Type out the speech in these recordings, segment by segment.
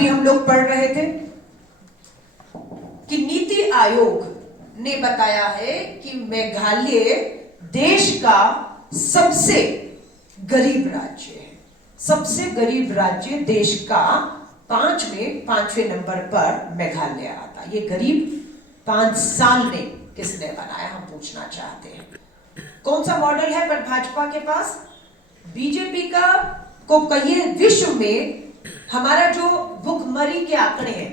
अभी हम लोग पढ़ रहे थे कि नीति आयोग ने बताया है कि मेघालय देश का सबसे गरीब राज्य है। सबसे गरीब राज्य देश का पांचवें नंबर पर मेघालय आता। ये गरीब 5 साल में किसने बनाया, हम पूछना चाहते हैं। कौन सा मॉडल है पर भाजपा के पास? बीजेपी का को कहिए विश्व में हमारा जो भुखमरी के आंकड़े हैं,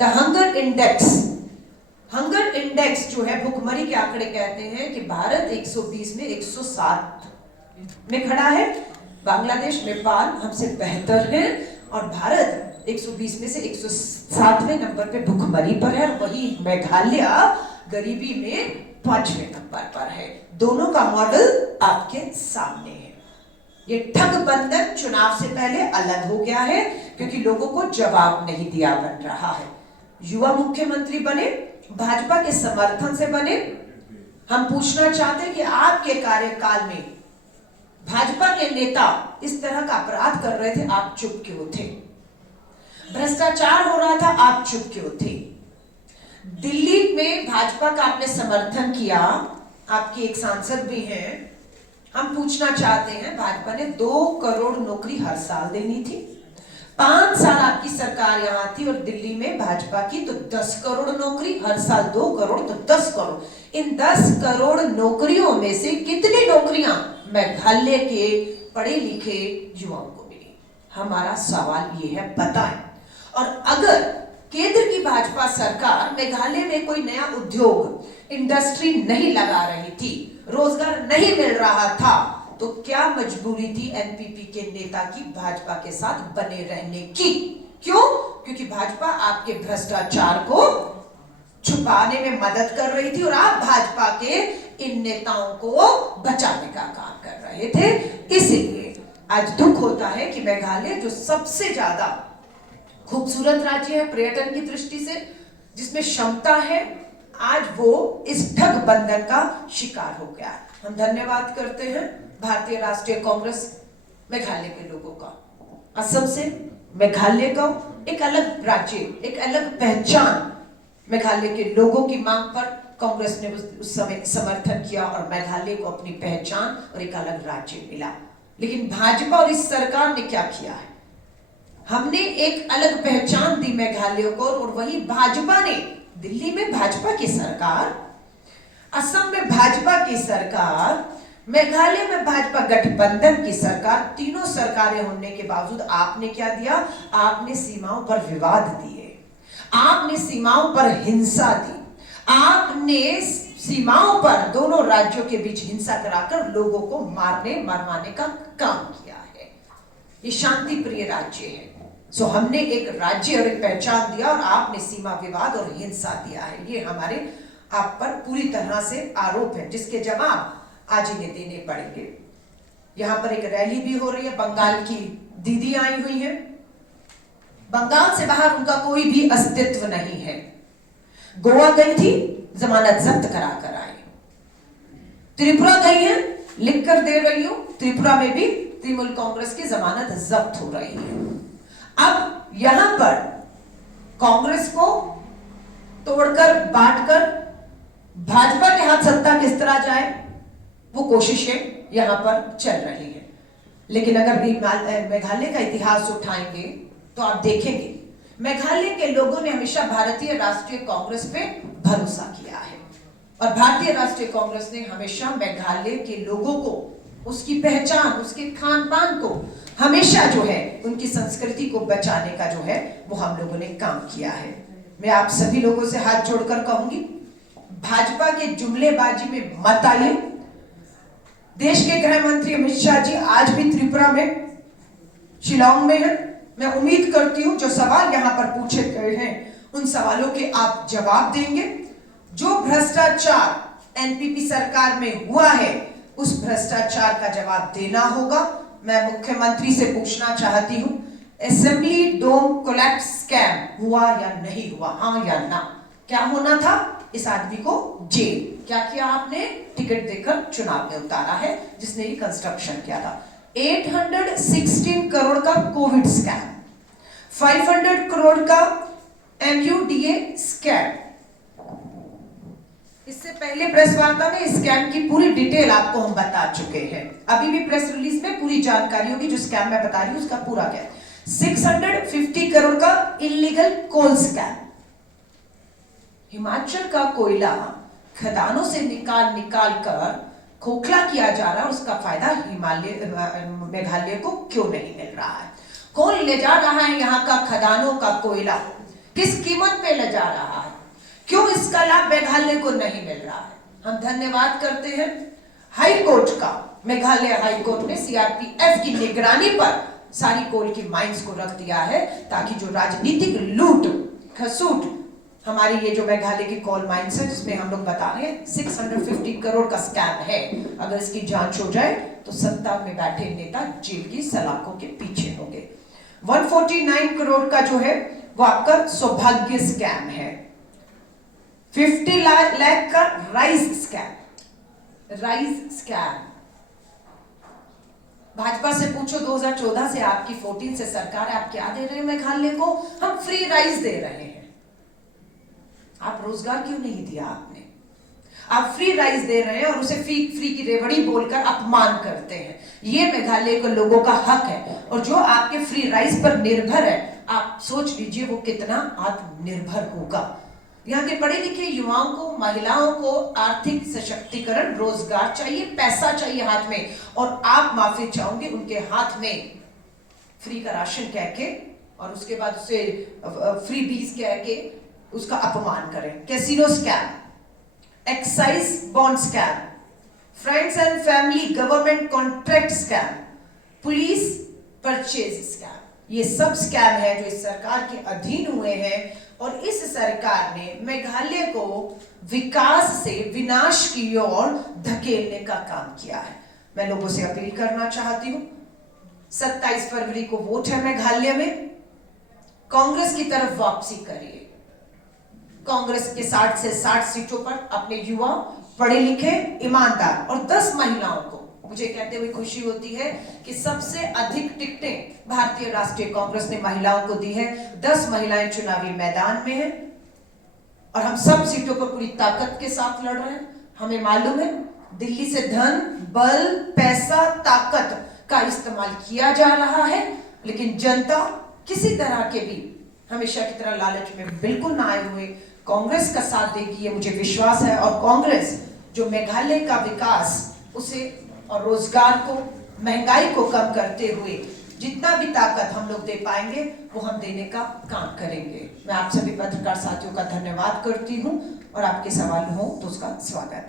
द हंगर इंडेक्स जो है, भुखमरी के आंकड़े कहते हैं कि भारत 120 में 107 में खड़ा है। बांग्लादेश, नेपाल हमसे बेहतर है और भारत 120 में से 107वें नंबर पे भुखमरी पर है। वही मेघालय गरीबी में 5वें नंबर पर है। दोनों का मॉडल आपके सामने है। ये ठगबंधन चुनाव से पहले अलग हो गया है क्योंकि लोगों को जवाब नहीं दिया बन रहा है। युवा मुख्यमंत्री बने, भाजपा के समर्थन से बने। हम पूछना चाहते हैं कि आपके कार्यकाल में भाजपा के नेता इस तरह का अपराध कर रहे थे, आप चुप क्यों थे? भ्रष्टाचार हो रहा था, आप चुप क्यों थे? दिल्ली में भाजपा का आपने समर्थन किया, आपकी एक सांसद भी हैं। हम पूछना चाहते हैं, भाजपा ने 2 करोड़ नौकरी हर साल देनी थी। 5 साल आपकी सरकार यहां थी और दिल्ली में भाजपा की तो 10 करोड़ नौकरी हर साल, 2 करोड़ तो 10 करोड़। इन 10 करोड़ नौकरियों में से कितनी नौकरियां मेघालय के पढ़े लिखे युवाओं को मिली? हमारा सवाल ये है, बताएं। और अगर केंद्र की भाजपा सरकार मेघालय में कोई नया उद्योग, इंडस्ट्री नहीं लगा रही थी, रोजगार नहीं मिल रहा था, तो क्या मजबूरी थी एनपीपी के नेता की भाजपा के साथ बने रहने की? क्यों? क्योंकि भाजपा आपके भ्रष्टाचार को छुपाने में मदद कर रही थी और आप भाजपा के इन नेताओं को बचाने का काम कर रहे थे। इसलिए आज दुख होता है कि मेघालय जो सबसे ज्यादा खूबसूरत राज्य है पर्यटन की दृष्टि से, जिसमें क्षमता है, आज वो इस ठगबंधन का शिकार हो गया। हम धन्यवाद करते हैं भारतीय राष्ट्रीय कांग्रेस मेघालय के लोगों का। असम से मेघालय का एक अलग राज्य, एक अलग पहचान, मेघालय के लोगों की मांग पर कांग्रेस ने उस समय समर्थन किया और मेघालय को अपनी पहचान और एक अलग राज्य मिला। लेकिन भाजपा और इस सरकार ने क्या किया है? हमने एक अलग पहचान दी मेघालय को और वही भाजपा ने, दिल्ली में भाजपा की सरकार, असम में भाजपा की सरकार, मेघालय में भाजपा गठबंधन की सरकार, तीनों सरकारें होने के बावजूद आपने क्या दिया? आपने सीमाओं पर विवाद दिए, आपने सीमाओं पर हिंसा दी, आपने सीमाओं पर दोनों राज्यों के बीच हिंसा कराकर लोगों को मारने मरवाने का काम किया है। ये शांति प्रिय राज्य है। सो हमने एक राज्य और एक पहचान दिया और आपने सीमा विवाद और हिंसा दिया है। ये हमारे आप पर पूरी तरह से आरोप है, जिसके जवाब आज इन्हें देने पड़ेंगे। यहां पर एक रैली भी हो रही है, बंगाल की दीदी आई हुई है। बंगाल से बाहर उनका कोई भी अस्तित्व नहीं है। गोवा गई थी, जमानत जब्त करा कर आई। त्रिपुरा गई है, लिख कर दे रही हूं, त्रिपुरा में भी तृणमूल कांग्रेस की जमानत जब्त हो रही है। अब यहां पर कांग्रेस को तोड़कर बांटकर भाजपा के हाथ सत्ता किस तरह जाए, वो कोशिशें यहां पर चल रही है। लेकिन अगर मेघालय का इतिहास उठाएंगे तो आप देखेंगे मेघालय के लोगों ने हमेशा भारतीय राष्ट्रीय कांग्रेस पे भरोसा किया है और भारतीय राष्ट्रीय कांग्रेस ने हमेशा मेघालय के लोगों को, उसकी पहचान, उसके खान पान को, हमेशा जो है उनकी संस्कृति को बचाने का जो है वो हम लोगों ने काम किया है। मैं आप सभी लोगों से हाथ जोड़कर कहूंगी, भाजपा के जुमलेबाजी में मत आइए। देश के गृह मंत्री अमित शाह जी आज भी त्रिपुरा में, शिलांग में हैं। मैं उम्मीद करती हूं जो सवाल यहां पर पूछे गए हैं उन सवालों के आप जवाब देंगे। जो भ्रष्टाचार एनपीपी सरकार में हुआ है उस भ्रष्टाचार का जवाब देना होगा। मैं मुख्यमंत्री से पूछना चाहती हूं, असेंबली डोम कोलैप्स स्कैम हुआ या नहीं हुआ, हाँ या ना? क्या होना था? इस आदमी को जेल। क्या किया आपने? टिकट देकर चुनाव में उतारा है, जिसने ये कंस्ट्रक्शन किया था। 816 करोड़ का कोविड स्कैम, 500 करोड़ का MUDA स्कैम। इससे पहले प्रेस वार्ता में स्कैम की पूरी डिटेल आपको हम बता चुके हैं। अभी भी प्रेस रिलीज में पूरी जानकारी होगी। जो स्कैम मैं बता रही हूं उसका पूरा क्या है। 650 करोड़ का इलीगल कोल स्कैम। हिमाचल का कोयला खदानों से निकाल कर खोखला किया जा रहा है, उसका फायदा मेघालय को क्यों नहीं मिल रहा है? कौन ले जा रहा है यहाँ का खदानों का कोयला? किस कीमत पे ले जा रहा है? क्यों इसका लाभ मेघालय को नहीं मिल रहा है? हम धन्यवाद करते हैं हाई कोर्ट का। मेघालय हाई कोर्ट ने CRPF की निगरानी पर सारी कोल की माइंस को रख दिया है, ताकि जो राजनीतिक लूट खसूट हमारी ये जो मेघालय की कोल माइंस है, जिसमें हम लोग बता रहे हैं 650 करोड़ का स्कैम है, अगर इसकी जांच हो जाए तो सत्ता में बैठे नेता जेल की सलाखों के पीछे होंगे। 149 करोड़ का जो है वो आपका सौभाग्य स्कैम है। 50 लाख का राइस स्कैम। भाजपा से पूछो 2014 से आपकी 14 से सरकार है, आप क्या दे रहे हैं मेघालय को? हम फ्री राइस दे रहे हैं। आप रोजगार क्यों नहीं दिया आपने? आप फ्री राइस दे रहे हैं और उसे फ्री की रेवड़ी बोलकर अपमान करते हैं। ये मेघालय के लोगों का हक है, और जो आपके फ्री राइस पर निर्भर है, आप सोच लीजिए वो कितना आत्मनिर्भर होगा। यहाँ के पढ़े लिखे युवाओं को, महिलाओं को आर्थिक सशक्तिकरण, रोजगार चाहिए, पैसा चाहिए हाथ में, और आप माफी चाहोगे उनके हाथ में फ्री का राशन कह के और उसके बाद उसे फ्री बीज कह के उसका अपमान करें। Casino scam, excise bond scam, friends and family government contract scam, police purchase scam, ये सब स्कैम है जो इस सरकार के अधीन हुए हैं। और इस सरकार ने मेघालय को विकास से विनाश की ओर धकेलने का काम किया है। मैं लोगों से अपील करना चाहती हूं, 27 फरवरी को वोट है मेघालय में, कांग्रेस की तरफ वापसी करिए। कांग्रेस के 60 से 60 सीटों पर अपने युवा, पढ़े लिखे, ईमानदार और 10 महिलाओं को, मुझे कहते हुए खुशी होती है कि सबसे अधिक टिकटें भारतीय राष्ट्रीय कांग्रेस ने महिलाओं को दी है। 10 महिलाएं चुनावी मैदान में हैं और हम सब सीटों पर पूरी ताकत के साथ लड़ रहे हैं। हमें मालूम है दिल्ली से धन, बल, पैसा, ताकत का इस्तेमाल किया जा रहा है, लेकिन जनता किसी तरह के भी हमेशा की तरह लालच में बिल्कुल ना आए हुए कांग्रेस का साथ देगी, ये मुझे विश्वास है। और कांग्रेस जो मेघालय का विकास उसे और रोजगार को, महंगाई को कम करते हुए जितना भी ताकत हम लोग दे पाएंगे वो हम देने का काम करेंगे। मैं आप सभी पत्रकार साथियों का धन्यवाद करती हूं और आपके सवाल हो तो उसका स्वागत है।